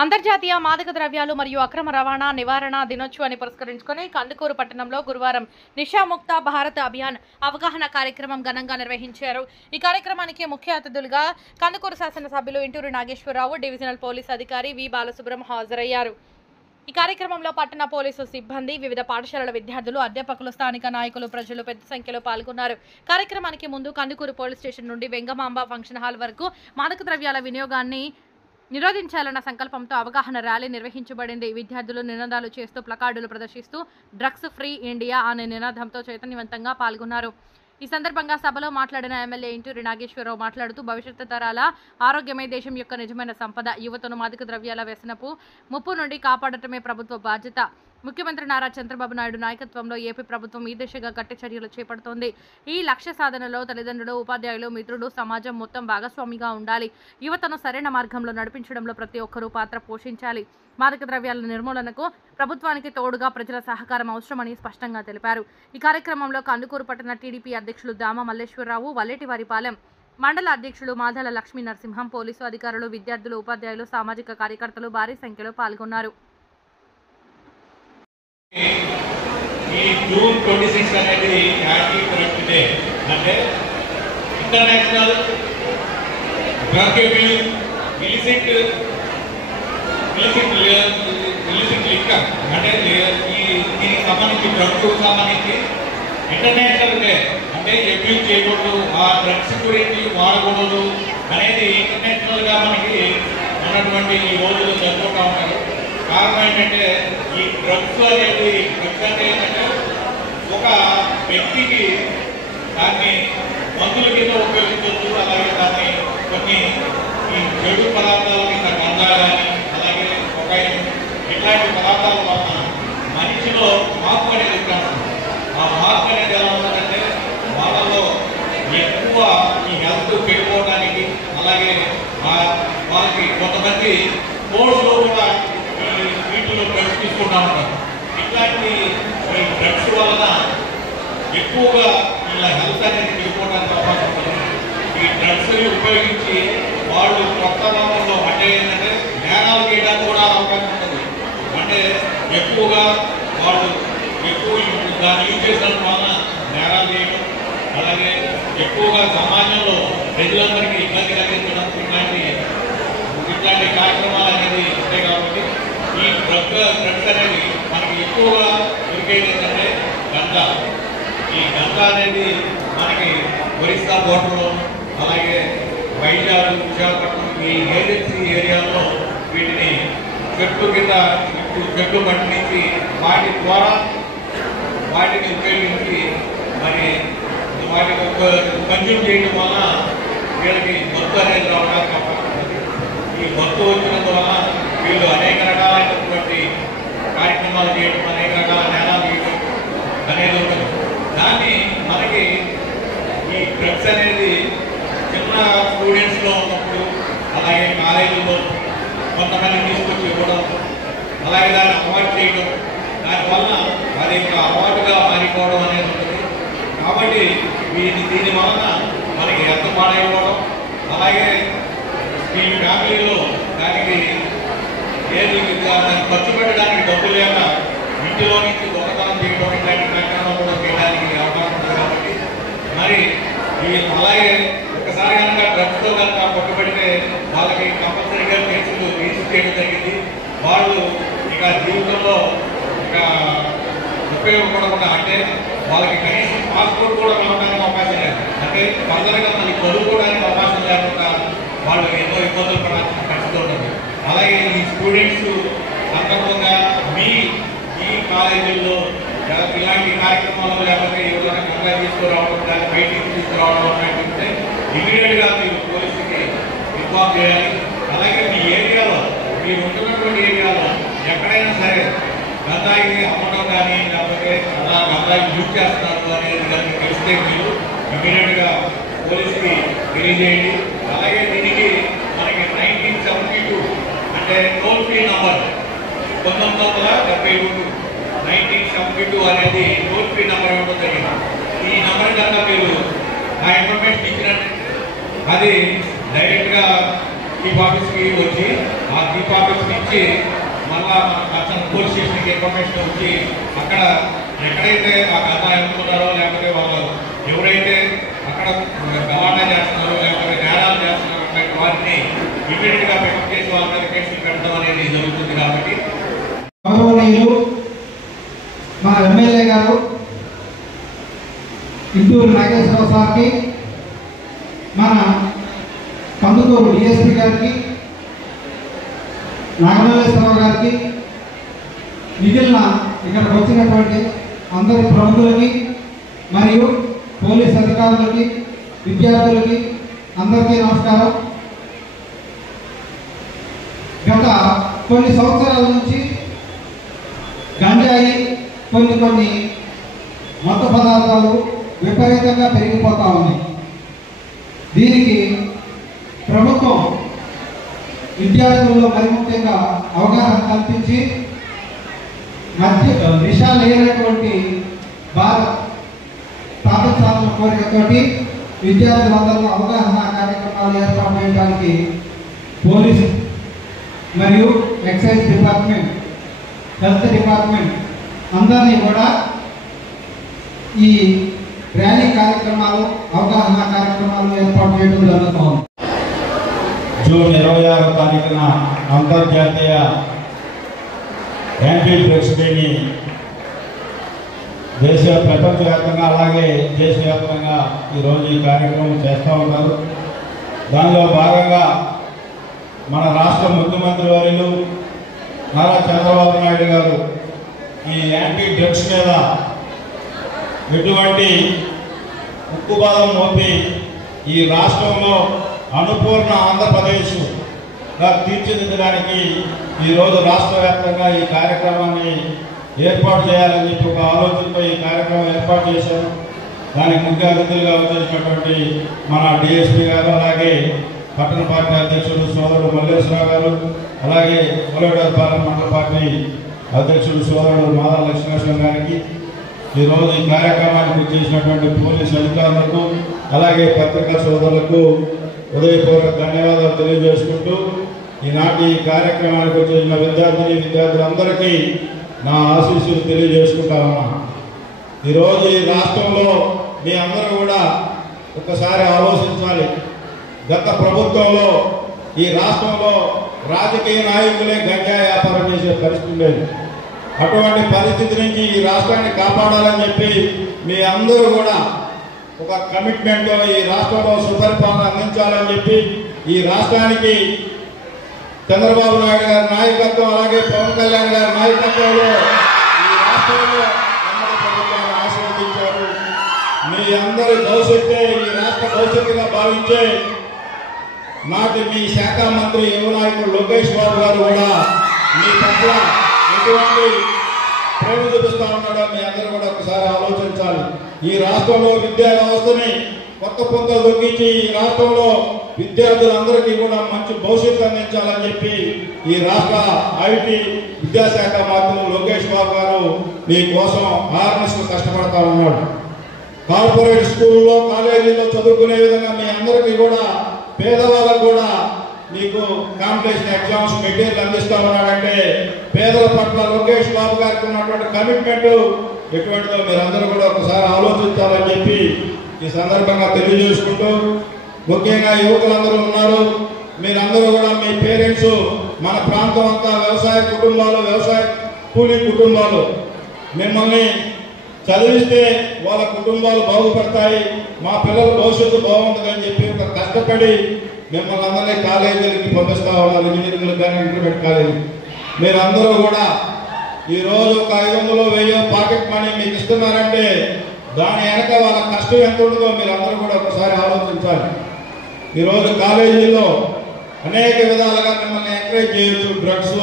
అంతర్జాతీయ మాదక ద్రవ్యాలు మరియు అక్రమ రవాణా నివారణ దినోత్సవాన్ని పురస్కరించుకొని కందుకూరు పట్టణంలో గురువారం నిషాముక్త భారత్ అభియాన్ అవగాహన కార్యక్రమం ఘనంగా నిర్వహించారు. ఈ కార్యక్రమానికి ముఖ్య అతిథులుగా కందుకూరు శాసనసభ్యులు ఇంటూరి నాగేశ్వరరావు, డివిజనల్ పోలీస్ అధికారి వి బాలసుబ్రహ్మణ్యం హాజరయ్యారు. ఈ కార్యక్రమంలో పట్టణ పోలీసు సిబ్బంది, వివిధ పాఠశాలల విద్యార్థులు, అధ్యాపకులు, స్థానిక నాయకులు, ప్రజలు పెద్ద సంఖ్యలో పాల్గొన్నారు. కార్యక్రమానికి ముందు కందుకూరు పోలీస్ స్టేషన్ నుండి వెంగమాంబ ఫంక్షన్ హాల్ వరకు మాదక ద్రవ్యాల వినియోగాన్ని నిరోధించాలన్న సంకల్పంతో అవగాహన ర్యాలీ నిర్వహించబడింది. విద్యార్థులు నినాదాలు చేస్తూ ప్లకార్డులు ప్రదర్శిస్తూ డ్రగ్స్ ఫ్రీ ఇండియా అనే నినాదంతో చైతన్యవంతంగా పాల్గొన్నారు. ఈ సందర్భంగా సభలో మాట్లాడిన ఎమ్మెల్యే ఇంటూరి నాగేశ్వరరావు మాట్లాడుతూ భవిష్యత్తు తరాల ఆరోగ్యమే దేశం యొక్క నిజమైన సంపద. యువతను మాదక ద్రవ్యాల వ్యసనపు ముప్పు నుండి కాపాడటమే ప్రభుత్వ బాధ్యత. ముఖ్యమంత్రి నారా చంద్రబాబు నాయుడు నాయకత్వంలో ఏపీ ప్రభుత్వం ఈ దిశగా గట్టి చర్యలు చేపడుతోంది. ఈ లక్ష్య సాధనలో తల్లిదండ్రులు, ఉపాధ్యాయులు, మిత్రులు, సమాజం మొత్తం భాగస్వామిగా ఉండాలి. యువతను సరైన మార్గంలో నడిపించడంలో ప్రతి ఒక్కరూ పాత్ర పోషించాలి. మాదక ద్రవ్యాల నిర్మూలనకు ప్రభుత్వానికి తోడుగా ప్రజల సహకారం అవసరమని స్పష్టంగా తెలిపారు. ఈ కార్యక్రమంలో కందుకూరు పట్టణ టీడీపీ అధ్యక్షులు దామ మల్లేశ్వరరావు, వల్లెటివారిపాలెం మండల అధ్యక్షులు మాదాల లక్ష్మీ నరసింహం, పోలీసు అధికారులు, విద్యార్థులు, ఉపాధ్యాయులు, సామాజిక కార్యకర్తలు భారీ సంఖ్యలో పాల్గొన్నారు. ఈ జూన్ 26 అనేది యాంటీ కరప్ట్ డే, అంటే international drug abuse illicit liquor, అంటే దీనికి సంబంధించి డ్రగ్స్ సంబంధించి ఇంటర్నేషనల్ డే, అంటే అబ్యూస్ చేయకూడదు, ఆ డ్రగ్స్ గురించి వాడకూడదు అనేది ఇంటర్నేషనల్ గా మనకి ఉన్నటువంటి ఈ రోజులు జరుపుకుంటూ ఉంటారు. కారణం ఏంటంటే ఈ డ్రగ్స్ అనేది ఏంటంటే ఒక వ్యక్తికి దాన్ని మందుల కింద ఉపయోగించవచ్చు, అలాగే దాన్ని కొన్ని ఈ చెడు పదార్థాల కింద గంజా కానీ, అలాగే కొకైన్ ఇట్లాంటి పదార్థాల వలన మనిషిలో మార్పు అనేది వచ్చేస్తుంది. ఆ మార్పు అనేది ఎలా ఉంటుందంటే వాళ్ళలో ఎక్కువ ఈ హెల్త్ పెరిగిపోవడానికి, అలాగే వాళ్ళకి కొంతమంది కోర్సులో కూడా వీటిలో డ్రగ్స్ తీసుకుంటా ఉంటారు. ఇట్లాంటి డ్రగ్స్ వలన ఎక్కువగా ఇలా హెల్త్ అనేది పెరిగిపోవడానికి అవకాశం ఉంటుంది. ఈ డ్రగ్స్ ఉపయోగించి వాళ్ళు కొత్త లోకంలో అంటే ఏంటంటే నేరాలు చేయడానికి కూడా అవకాశం ఉంటుంది. అంటే ఎక్కువగా వాళ్ళు దాన్ని యూజ్ చేసిన వలన నేరాలు చేయడం, అలాగే ఎక్కువగా సమాజంలో ప్రజలందరికీ ఇబ్బంది కలిగించడం, ఇట్లాంటి కార్యక్రమాలు అనేది ఉంటాయి. కాబట్టి ఈ డ్రగ్స్ అనేది మనకి ఎక్కువగా దొరికేది ఏంటంటే గంజా. ఈ గంజా అనేది మనకి ఒరిస్సా బోర్డర్లో, అలాగే వైజాగ్, విశాఖపట్నం ఈ ఏజెన్సీ ఏరియాలో వీటిని చెట్టు కింద చెట్టు పండించి వాటి ద్వారా వాటిని ఉపయోగించి మరి వాటిని కన్జ్యూమ్ చేయడం వలన వీళ్ళకి మత్తు అనేది రావడానికి అవకాశం ఉంది. ఈ మత్తు వచ్చినందువల్ల వీళ్ళు అనేక రకాలైనటువంటి కార్యక్రమాలు చేయడం, అనేక రకాల నేరాలు చేయడం అనేది ఉంటుంది. దాన్ని మనకి ఈ డ్రగ్స్ అనేది చిన్న స్టూడెంట్స్లో ఉన్నప్పుడు, అలాగే కాలేజీలో కొంతమంది తీసుకొచ్చి ఇవ్వడం, అలాగే దాన్ని అవాయిడ్ చేయడం, దానివల్ల అది ఇంకా అలవాటుగా మారిపోవడం అనేది ఉంటుంది. కాబట్టి దీని వలన మనకి ఎంత పాడైపోవడం, అలాగే ఈ ఫ్యామిలీలో దానికి దాన్ని ఖర్చు పెట్టడానికి డబ్బు లేక ఇంటిలో నుంచి దొంగతనం చేయడం, ఇట్లాంటి కార్యక్రమాలు కూడా చేయడానికి అవకాశం ఉంది. కాబట్టి మరి అలాగే ఒకసారి కనుక డ్రగ్స్తో కనుక పట్టుబడితే వాళ్ళకి కంపల్సరీగా కేసులు రిజిస్టర్ చేయడం జరిగింది. వాళ్ళు ఇక జీవితంలో ఇక ఉపయోగపడకుండా, అంటే వాళ్ళకి కనీసం పాస్పోర్ట్ కూడా రావడానికి అవకాశం లేదు, అంటే ఫర్దర్గా మళ్ళీ చదువుకోవడానికి అవకాశం లేకుండా వాళ్ళు ఎన్నో ఇబ్బందులు పడాల్సిన పరిస్థితి ఉంటుంది. అలాగే ఈ స్టూడెంట్స్ సందర్భంగా ఈ కాలేజీల్లో ఇలాంటి కార్యక్రమాలు లేకపోతే ఎవరైనా గంగా తీసుకురావడం, దాన్ని బయటికి తీసుకురావడం అంటే ఇమీడియట్గా మీరు పోలీసుకి ఇన్ఫార్మ్ చేయాలి. అలాగే మీ ఏరియాలో, మీరు ఉంటున్నటువంటి ఏరియాలో ఎక్కడైనా సరే గంగాయిని అమ్మడం కానీ, లేకపోతే అలా గంగాయి యూజ్ చేస్తున్నారు అనేది కానీ తెలిస్తే మీరు ఇమీడియట్గా పోలీసుకి తెలియజేయండి. అలాగే దీనికి మనకి 1972 అంటే టోల్ ఫ్రీ నంబర్ 1972 1972 అనేది టోల్ ఫ్రీ నంబర్ ఇవ్వడం జరిగింది. ఈ నంబర్ కనుక మీరు ఆ ఇన్ఫర్మేషన్ ఇచ్చినట్టు అది డైరెక్ట్గా చీఫ్ ఆఫీస్కి వచ్చి ఆ చీఫ్ ఆఫీస్కి ఇచ్చి వచ్చి మళ్ళా మన కన్సర్న్ పోలీస్ స్టేషన్కి ఇన్ఫర్మేషన్ వచ్చి అక్కడ ఎక్కడైతే ఆ కథాయం ఉన్నారో లేకపోతే వాళ్ళు ఎవరైతే అక్కడ గవాణా చేస్తున్నారో లేకపోతే నేరాలు చేస్తున్నారో అన్నట్టు వారిని ఇమీడియట్గా పికప్ చేసి వాళ్ళ మీద కేసులు పెట్టడం అనేది జరుగుతుంది. కాబట్టి గౌరవనీయులు మన ఎమ్మెల్యే గారు ఇంటూరు నాగేశ్వరరావు సార్కి, మన కందుకూరు డిఎస్పీ గారికి, నాగమల్లేశ్వరరావు గారికి, మిగిలిన ఇక్కడికి వచ్చినటువంటి అందరి ప్రముఖులకి మరియు పోలీస్ అధికారులకి, విద్యార్థులకి అందరికీ నమస్కారం. గత కొన్ని సంవత్సరాల నుంచి గంజాయి కొన్ని మత్తు పదార్థాలు విపరీతంగా పెరిగిపోతూ ఉన్నాయి. దీనికి ప్రభుత్వం విద్యార్థుల్లో మరి ముఖ్యంగా అవగాహన కల్పించి నిషా లేనటువంటి భారత్ స్థాపించాలన్న కోరికతోటి విద్యార్థులందరూ అవగాహన కార్యక్రమాలు ఏర్పాటు చేయడానికి పోలీసు మరియు ఎక్సైజ్ డిపార్ట్మెంట్, హెల్త్ డిపార్ట్మెంట్ అందరినీ కూడా ఈ ర్యాలీ కార్యక్రమాలు, అవగాహన కార్యక్రమాలు ఏర్పాటు చేయడం జరుగుతుంది. జూన్ 26వ తారీఖున అంతర్జాతీయ యాంటీ డ్రగ్స్ డేని ప్రపంచవ్యాప్తంగా అలాగే దేశవ్యాప్తంగా ఈరోజు ఈ కార్యక్రమం చేస్తూ ఉంటారు. దానిలో భాగంగా మన రాష్ట్ర ముఖ్యమంత్రి వర్యులు నారా చంద్రబాబు నాయుడు గారు ఈ యాంటీ డ్రగ్స్ మీద ఎటువంటి ఉక్కుబాదం మోపి ఈ రాష్ట్రంలో అనుపూర్ణ ఆంధ్రప్రదేశ్గా తీర్చిదిద్దడానికి ఈరోజు రాష్ట్ర వ్యాప్తంగా ఈ కార్యక్రమాన్ని ఏర్పాటు చేయాలని చెప్పి ఒక ఆలోచనతో ఈ కార్యక్రమం ఏర్పాటు చేశారు. దానికి ముఖ్య అతిథులుగా వచ్చినటువంటి మన డిఎస్పీ గారు, అలాగే పట్టణ పార్టీ అధ్యక్షుడు సోదరుడు మల్లేశ్వరరావు గారు, అలాగే కొలవేటపాలెం మండల పార్టీ అధ్యక్షుడు సోదరుడు మాదా లక్ష్మీనరసింహ గారికి, ఈరోజు ఈ కార్యక్రమానికి చేసినటువంటి పోలీసు అధికారులకు, అలాగే పత్రికా సోదరులకు హృదయపూర్వక ధన్యవాదాలు తెలియజేసుకుంటూ ఈనాటి ఈ కార్యక్రమానికి వచ్చేసిన విద్యార్థులందరికీ నా ఆశీస్సులు తెలియజేసుకుంటా ఉన్నా. ఈరోజు ఈ రాష్ట్రంలో మీ అందరూ కూడా ఒకసారి ఆలోచించాలి. గత ప్రభుత్వంలో ఈ రాష్ట్రంలో రాజకీయ నాయకులే గంజాయి వ్యాపారం చేసే పరిస్థితి లేదు. అటువంటి పరిస్థితి నుంచి ఈ రాష్ట్రాన్ని కాపాడాలని చెప్పి మీ అందరూ కూడా ఒక కమిట్మెంట్తో ఈ రాష్ట్రంలో సుపరిపాలన అందించాలని చెప్పి ఈ రాష్ట్రానికి చంద్రబాబు నాయుడు గారి నాయకత్వం, అలాగే పవన్ కళ్యాణ్ గారి నాయకత్వంలో ఈ రాష్ట్రంలో ఉమ్మడి ప్రభుత్వాన్ని ఆశీర్వదించారు. మీ అందరి భవిష్యత్తే ఈ రాష్ట్ర భవిష్యత్తుగా భావించే నాటి మీ శాఖ మంత్రి యువ నాయకుడు లోకేష్ బాబు గారు కూడా మీ పట్ల ఎటువంటి ప్రేమ చూపిస్తా ఉన్నాడో మీ అందరూ కూడా ఒకసారి ఆలోచించాలి. ఈ రాష్ట్రంలో విద్యా వ్యవస్థని కొత్త పొంతలు దొక్కించి ఈ రాష్ట్రంలో విద్యార్థులందరికీ కూడా మంచి భవిష్యత్తు అందించాలని చెప్పి ఈ రాష్ట్ర ఐటీ విద్యాశాఖ మంత్రి లోకేష్ బాబు గారు మీకోసం ఆర్ఎన్ఎస్ కష్టపడతా ఉన్నాడు. కార్పొరేట్ స్కూల్లో, కాలేజీల్లో చదువుకునే విధంగా మీ అందరికీ కూడా పేదవాళ్ళకు కూడా మీకు కాంపిటీషన్ ఎగ్జామ్స్ మెటీరియల్ అందిస్తా ఉన్నాడంటే పేదల పట్ల లోకేష్ బాబు గారికి ఉన్నటువంటి కమిట్మెంట్ ఎటువంటిదో మీరందరూ కూడా ఒకసారి ఆలోచించాలని చెప్పి ఈ సందర్భంగా తెలియజేసుకుంటూ, ముఖ్యంగా యువకులందరూ ఉన్నారు. మీరందరూ కూడా మీ పేరెంట్స్, మన ప్రాంతం అంతా వ్యవసాయ కుటుంబాలు, వ్యవసాయ కూలీ కుటుంబాలు, మిమ్మల్ని చదివిస్తే వాళ్ళ కుటుంబాలు బాగుపడతాయి, మా పిల్లల భవిష్యత్తు బాగుంటుందని చెప్పి ఒక కష్టపడి మిమ్మల్ని అందరినీ కాలేజీలకి పంపిస్తా ఉన్నారు. ఇంజనీరింగ్లు కానీ ఇంటర్మీడియట్ కాలేజీ. మీరందరూ కూడా ఈరోజు ఒక 500, 1000 పాకెట్ మనీ మీకు ఇస్తున్నారంటే దాని వెనక వాళ్ళ కష్టం ఎంత ఉంటుందో మీరందరూ కూడా ఒకసారి ఆలోచించాలి. ఈరోజు కాలేజీల్లో అనేక విధాలుగా మిమ్మల్ని ఎంకరేజ్ చేయొచ్చు. డ్రగ్స్,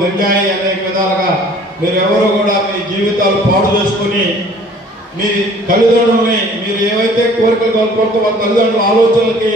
గంజాయి అనేక విధాలుగా మీరెవరు కూడా మీ జీవితాలు పాడు చేసుకుని మీ తల్లిదండ్రులని మీరు ఏవైతే కోరికలు కోరుకుంటూ వాళ్ళ తల్లిదండ్రుల ఆలోచనలకి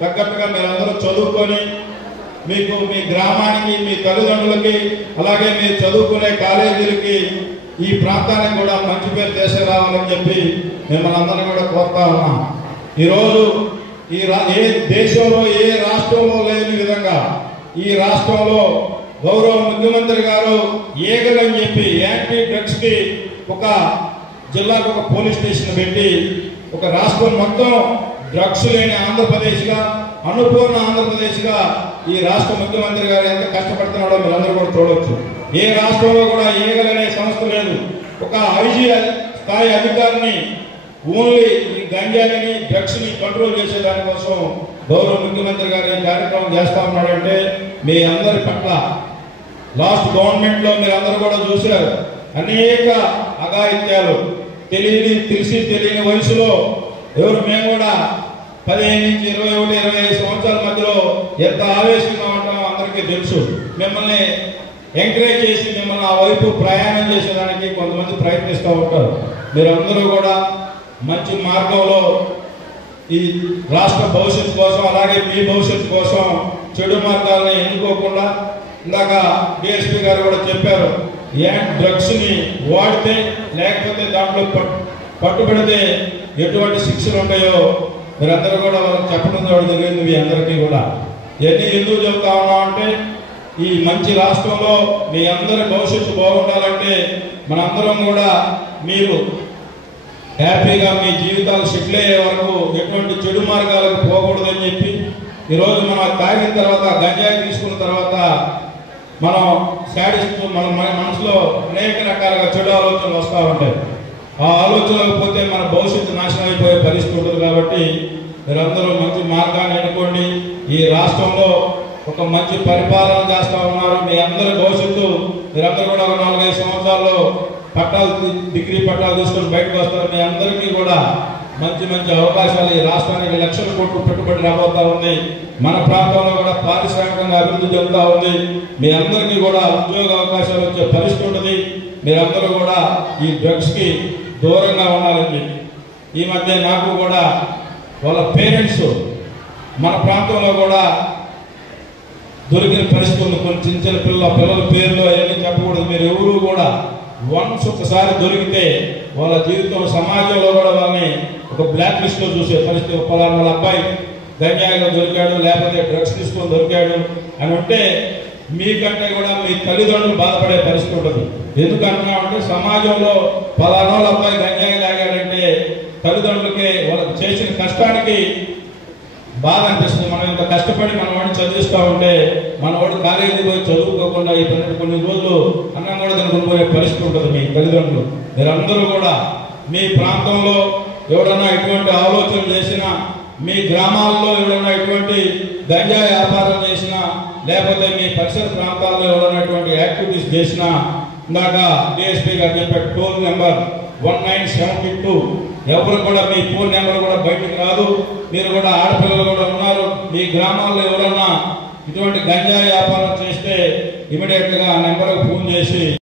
తగ్గట్టుగా మీరందరూ చదువుకొని మీకు మీ గ్రామానికి, మీ తల్లిదండ్రులకి, అలాగే మీరు చదువుకునే కాలేజీలకి, ఈ ప్రాంతానికి కూడా మంచి పేరు తీసుకురావాలని చెప్పి మిమ్మల్ని అందరినీ కూడా కోరుతా ఉన్నాం. ఈరోజు ఏ దేశంలో ఏ రాష్ట్రంలో లేని విధంగా ఈ రాష్ట్రంలో గౌరవ ముఖ్యమంత్రి గారు ఏగల్ అని చెప్పి యాంటీ డ్రగ్స్ కి ఒక జిల్లాకు ఒక పోలీస్ స్టేషన్ పెట్టి ఒక రాష్ట్రం మొత్తం డ్రగ్స్ లేని ఆంధ్రప్రదేశ్ గా అనుపూర్ణ ఆంధ్రప్రదేశ్ గా ఈ రాష్ట్ర ముఖ్యమంత్రి గారు ఎంత కష్టపడుతున్నాడో మీరందరూ కూడా చూడవచ్చు. ఏ రాష్ట్రంలో కూడా ఏగల్ అనే సంస్థ లేదు. ఒక ఐజీ స్థాయి అధికారిని ఓన్లీ ఈ గంజాయిని డ్రగ్స్ ని కంట్రోల్ చేసే దానికోసం గౌరవ ముఖ్యమంత్రి గారు ఈ కార్యక్రమం చేస్తా ఉన్నాడంటే మీ అందరి పట్ల లాస్ట్ గవర్నమెంట్ లో మీరు అందరూ కూడా చూశారు. అనేక అఘాయిత్యాలు తెలిసి తెలియని వయసులో ఎవరు మేము కూడా 15 నుంచి 21, 25 సంవత్సరాల మధ్యలో ఎంత ఆవేశంగా ఉంటామో అందరికీ తెలుసు. మిమ్మల్ని ఎంకరేజ్ చేసి మిమ్మల్ని ఆ వైపు ప్రయాణం చేసేదానికి కొంతమంది ప్రయత్నిస్తూ ఉంటారు. మీరందరూ కూడా మంచి మార్గంలో ఈ రాష్ట్ర భవిష్యత్తు కోసం అలాగే మీ భవిష్యత్తు కోసం చెడు మార్గాలను ఎన్నుకోకుండా ఇందాక డిఎస్పీ గారు కూడా చెప్పారు, డ్రగ్స్ ని వాడితే లేకపోతే దాంట్లో పట్టుబడితే ఎటువంటి శిక్షలు ఉంటాయో మీరందరూ కూడా వాళ్ళకి చెప్పడం జరిగింది. మీ అందరికీ కూడా ఇవన్నీ ఎందుకు చెబుతా ఉన్నాం అంటే ఈ మంచి రాష్ట్రంలో మీ అందరి భవిష్యత్తు బాగుండాలంటే మనందరం కూడా మీరు హ్యాపీగా మీ జీవితాలు సెటిల్ అయ్యే వరకు ఎటువంటి చెడు మార్గాలకు పోకూడదని చెప్పి ఈరోజు మనం తాగిన తర్వాత గంజాయి తీసుకున్న తర్వాత మనం సాడిస్తూ మన మనసులో అనేక రకాలుగా చెడు ఆలోచనలు వస్తూ ఉంటాయి. ఆ ఆలోచనలకు పోతే మన భవిష్యత్తు నాశనం అయిపోయే పరిస్థితి ఉంటుంది. కాబట్టి మీరందరూ మంచి మార్గాన్ని ఎన్నుకోండి. ఈ రాష్ట్రంలో ఒక మంచి పరిపాలన చేస్తూ ఉన్నారు. మీ అందరి భవిష్యత్తు మీరందరూ కూడా ఒక 4-5 సంవత్సరాల్లో డిగ్రీ పట్టాలు తీసుకొని బయటకు వస్తారు. మీ అందరికీ కూడా మంచి మంచి అవకాశాలు ఈ రాష్ట్రానికి లక్షల కోట్లు పెట్టుబడి రాబోతా ఉంది. మన ప్రాంతంలో కూడా పారిశ్రామికంగా అభివృద్ధి చెందుతా ఉంది. మీ అందరికీ కూడా ఉద్యోగ అవకాశాలు వచ్చే పరిస్థితి ఉంటుంది. మీరందరూ కూడా ఈ డ్రగ్స్ కి దూరంగా ఉండాలని ఈ మధ్య నాకు కూడా వాళ్ళ పేరెంట్స్ మన ప్రాంతంలో కూడా దొరికిన పరిస్థితులు కొన్ని చిన్న పిల్లల పేర్లు అవన్నీ చెప్పకూడదు. మీరు ఎవరు కూడా వన్స్ ఒకసారి దొరికితే వాళ్ళ జీవితం సమాజంలో కూడా వాళ్ళని ఒక బ్లాక్ లిస్ట్ లో చూసే పరిస్థితి. పలానా వాళ్ళ అబ్బాయి గంజాయిలో దొరికాడు లేకపోతే డ్రగ్స్ తీసుకొని దొరికాడు అని ఉంటే మీకంటే కూడా మీ తల్లిదండ్రులు బాధపడే పరిస్థితి ఉంటుంది. ఎందుకంటున్నామంటే సమాజంలో పలానా వాళ్ళ అబ్బాయి గంజాయి తాగాడంటే తల్లిదండ్రులకి వాళ్ళకి చేసిన కష్టానికి బాధ అనిపిస్తుంది. మనం ఇంత కష్టపడి మన వాడిని చదివిస్తూ ఉంటే మన వాడు కాలేజీ పోయి చదువుకోకుండా ఈ కొన్ని రోజులు అన్నం కూడా తినుకునే పరిస్థితి ఉంటుంది. మీ తల్లిదండ్రులు మీరందరూ కూడా మీ ప్రాంతంలో ఎవడన్నా ఇటువంటి ఆలోచన చేసినా, మీ గ్రామాల్లో ఎవడన్నా ఇటువంటి గంజాయి వ్యాపారం చేసినా, లేకపోతే మీ పరిసర ప్రాంతాల్లో ఎవడన్నా ఇటువంటి యాక్టివిటీస్ చేసినా, ఇందాక డిఎస్పీ గారు చెప్పే టోల్ నెంబర్ 1972 ఎవరు కూడా మీ ఫోన్ నెంబర్ కూడా బయటకు రాదు. మీరు కూడా ఆడపిల్లలు కూడా ఉన్నారు. మీ గ్రామాల్లో ఎవరన్నా ఇటువంటి గంజాయి వ్యాపారం చేస్తే ఇమీడియట్ గా ఆ నెంబర్కి ఫోన్ చేసి